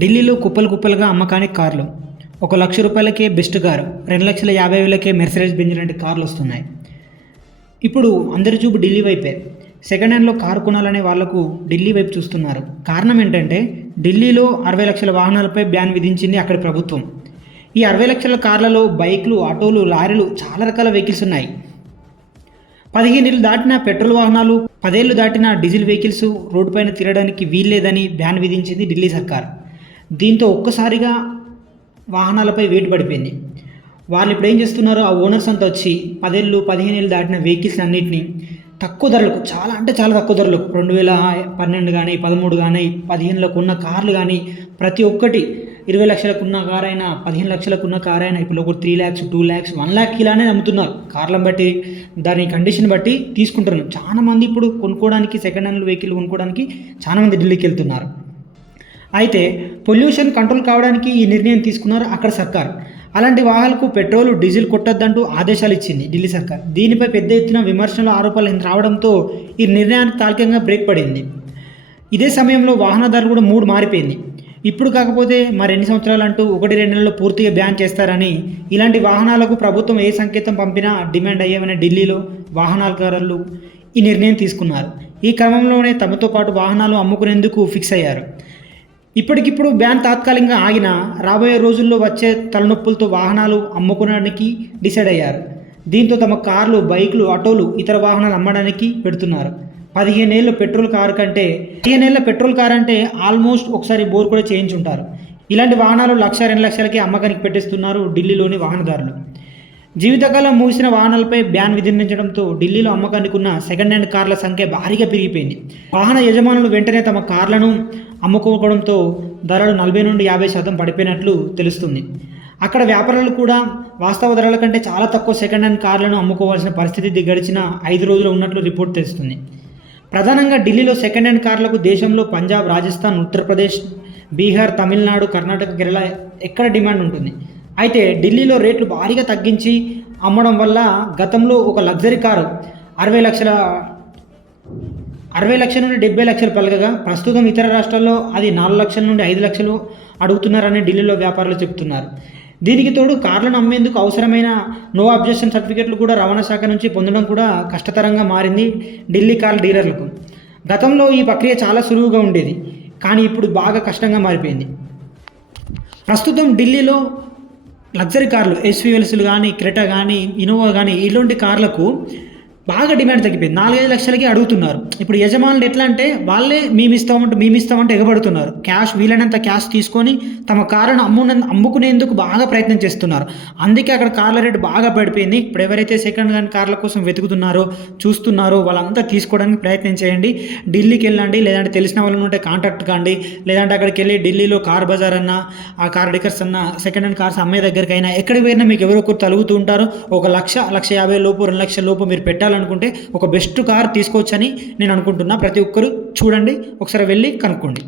ఢిల్లీలో కుప్పలు కుప్పలుగా అమ్మకానికి కార్లు. ఒక లక్ష రూపాయలకే బెస్ట్ కారు రెండు లక్షల యాభై వేలకే మెర్సిడెస్ బెంజ్ లాంటి కార్లు వస్తున్నాయి. ఇప్పుడు అందరి చూపు ఢిల్లీ వైపే. సెకండ్ హ్యాండ్లో కారు కొనాలనే వాళ్ళకు ఢిల్లీ వైపు చూస్తున్నారు. కారణం ఏంటంటే ఢిల్లీలో అరవై లక్షల వాహనాలపై బ్యాన్ విధించింది అక్కడి ప్రభుత్వం. ఈ అరవై లక్షల కార్లలో బైక్లు ఆటోలు లారీలు చాలా రకాల వెహికల్స్ ఉన్నాయి. పదిహేనేళ్ళు దాటిన పెట్రోల్ వాహనాలు పదేళ్ళు దాటిన డీజిల్ వెహికల్స్ రోడ్డుపైన తిరగడానికి వీల్లేదని బ్యాన్ విధించింది ఢిల్లీ సర్కార్. దీంతో ఒక్కసారిగా వాహనాలపై వేటు పడిపోయింది. వాళ్ళు ఇప్పుడు ఏం చేస్తున్నారు ఆ ఓనర్స్ అంతా వచ్చి పదేళ్ళు పదిహేను ఏళ్ళు దాటిన వెహికల్స్ అన్నింటినీ తక్కువ ధరలకు చాలా అంటే చాలా తక్కువ ధరలకు రెండు వేల పన్నెండు కానీ పదమూడు కానీ పదిహేనులకు ఉన్న కార్లు కానీ ప్రతి ఒక్కటి ఇరవై లక్షలకు ఉన్న కార్ అయినా పదిహేను లక్షలకు ఉన్న కార్ అయినా ఇప్పుడు ఒక three lakhs two lakhs one lakh ఇలానే అమ్ముతున్నారు కార్లను బట్టి దాని కండిషన్ బట్టి తీసుకుంటున్నారు. చాలామంది ఇప్పుడు కొనుక్కోవడానికి సెకండ్ హ్యాండ్ వెహికల్ కొనుక్కోవడానికి చాలామంది ఢిల్లీకి వెళ్తున్నారు. అయితే పొల్యూషన్ కంట్రోల్ కావడానికి ఈ నిర్ణయం తీసుకున్నారు అక్కడ సర్కార్. అలాంటి వాహనాలకు పెట్రోల్ డీజిల్ కొట్టొద్దంటూ ఆదేశాలు ఇచ్చింది ఢిల్లీ సర్కార్. దీనిపై పెద్ద ఎత్తున విమర్శలు ఆరోపణలు రావడంతో ఈ నిర్ణయానికి తాత్కాలికంగా బ్రేక్ పడింది. ఇదే సమయంలో వాహనదారులు కూడా మూడు మారిపోయింది. ఇప్పుడు కాకపోతే మరి ఎన్ని సంవత్సరాలు అంటూ ఒకటి రెండు నెలల్లో పూర్తిగా బ్యాన్ చేస్తారని ఇలాంటి వాహనాలకు ప్రభుత్వం ఏ సంకేతం పంపినా డిమాండ్ అయ్యేవని ఢిల్లీలో వాహనాలకారులు ఈ నిర్ణయం తీసుకున్నారు. ఈ క్రమంలోనే తమతో పాటు వాహనాలు అమ్ముకునేందుకు ఫిక్స్ అయ్యారు. ఇప్పటికిప్పుడు బ్యాన్ తాత్కాలికంగా ఆగిన రాబోయే రోజుల్లో వచ్చే తలనొప్పులతో వాహనాలు అమ్ముకోవడానికి డిసైడ్ అయ్యారు. దీంతో తమ కార్లు బైకులు ఆటోలు ఇతర వాహనాలు అమ్మడానికి పెడుతున్నారు. పదిహేనేళ్ళ పెట్రోల్ కారు కంటే పదిహేనేళ్ళ పెట్రోల్ కార్ అంటే ఆల్మోస్ట్ ఒకసారి బోర్ కూడా చేయించుంటారు. ఇలాంటి వాహనాలు లక్ష రెండు లక్షలకి అమ్మకానికి పెట్టేస్తున్నారు ఢిల్లీలోని వాహనదారులు. జీవితకాలం ముగిసిన వాహనాలపై బ్యాన్ విధించడంతో ఢిల్లీలో అమ్మకానికి ఉన్న సెకండ్ హ్యాండ్ కార్ల సంఖ్య భారీగా పెరిగిపోయింది. వాహన యజమానులు వెంటనే తమ కార్లను అమ్ముకోవడంతో ధరలు నలభై నుండి యాభై శాతం పడిపోయినట్లు తెలుస్తుంది. అక్కడ వ్యాపారులు కూడా వాస్తవ ధరల కంటే చాలా తక్కువ సెకండ్ హ్యాండ్ కార్లను అమ్ముకోవాల్సిన పరిస్థితి గడిచిన ఐదు రోజులు ఉన్నట్లు రిపోర్ట్ తెలుస్తుంది. ప్రధానంగా ఢిల్లీలో సెకండ్ హ్యాండ్ కార్లకు దేశంలో పంజాబ్ రాజస్థాన్ ఉత్తరప్రదేశ్ బీహార్ తమిళనాడు కర్ణాటక కేరళ ఎక్కడ డిమాండ్ ఉంటుంది? అయితే ఢిల్లీలో రేట్లు భారీగా తగ్గించి అమ్మడం వల్ల గతంలో ఒక లగ్జరీ కారు అరవై లక్షల అరవై లక్షల నుండి డెబ్బై లక్షలు పలకగా ప్రస్తుతం ఇతర రాష్ట్రాల్లో అది నాలుగు లక్షల నుండి ఐదు లక్షలు అడుగుతున్నారని ఢిల్లీలో వ్యాపారులు చెబుతున్నారు. దీనికి తోడు కార్లను అమ్మేందుకు అవసరమైన నో అబ్జెక్షన్ సర్టిఫికెట్లు కూడా రవాణా శాఖ నుంచి పొందడం కూడా కష్టతరంగా మారింది ఢిల్లీ కార్ డీలర్లకు. గతంలో ఈ ప్రక్రియ చాలా సులువుగా ఉండేది కానీ ఇప్పుడు బాగా కష్టంగా మారిపోయింది. ప్రస్తుతం ఢిల్లీలో లగ్జరీ కార్లు ఎస్వీఎల్స్లు కానీ క్రెటా కానీ ఇనోవా కానీ ఇలాంటి కార్లకు బాగా డిమాండ్ తగ్గిపోయింది. నాలుగైదు లక్షలకి అడుగుతున్నారు. ఇప్పుడు యజమానులు ఎట్లా అంటే వాళ్ళే మేము ఇస్తామంటే మేము ఇస్తామంటే ఎగబడుతున్నారు. క్యాష్ వీలైనంత క్యాష్ తీసుకొని తమ కారును అమ్మున అమ్ముకునేందుకు బాగా ప్రయత్నం చేస్తున్నారు. అందుకే అక్కడ కార్ల రేటు బాగా పడిపోయింది. ఇప్పుడు ఎవరైతే సెకండ్ హ్యాండ్ కార్ల కోసం వెతుకుతున్నారో చూస్తున్నారో వాళ్ళంతా తీసుకోవడానికి ప్రయత్నం చేయండి. ఢిల్లీకి వెళ్ళండి. లేదంటే తెలిసిన వాళ్ళు ఉంటే కాంటాక్ట్ కాండి. లేదంటే అక్కడికి వెళ్ళి ఢిల్లీలో కార్ బజార్ అన్న ఆ కార్ డెకర్స్ అన్న సెకండ్ హ్యాండ్ కార్స్ అమ్మే దగ్గరికైనా ఎక్కడికి పోయినా మీకు ఎవరో ఒకరు తలుగుతూ ఉంటారు. ఒక లక్ష లక్ష యాభై లోపు రెండు లక్షల లోపు మీరు పెట్టాలి పెట్టాలనుకుంటే ఒక బెస్ట్ కార్ తీసుకోవచ్చని నేను అనుకుంటున్నా. ప్రతి ఒక్కరు చూడండి. ఒకసారి వెళ్ళి కనుక్కోండి.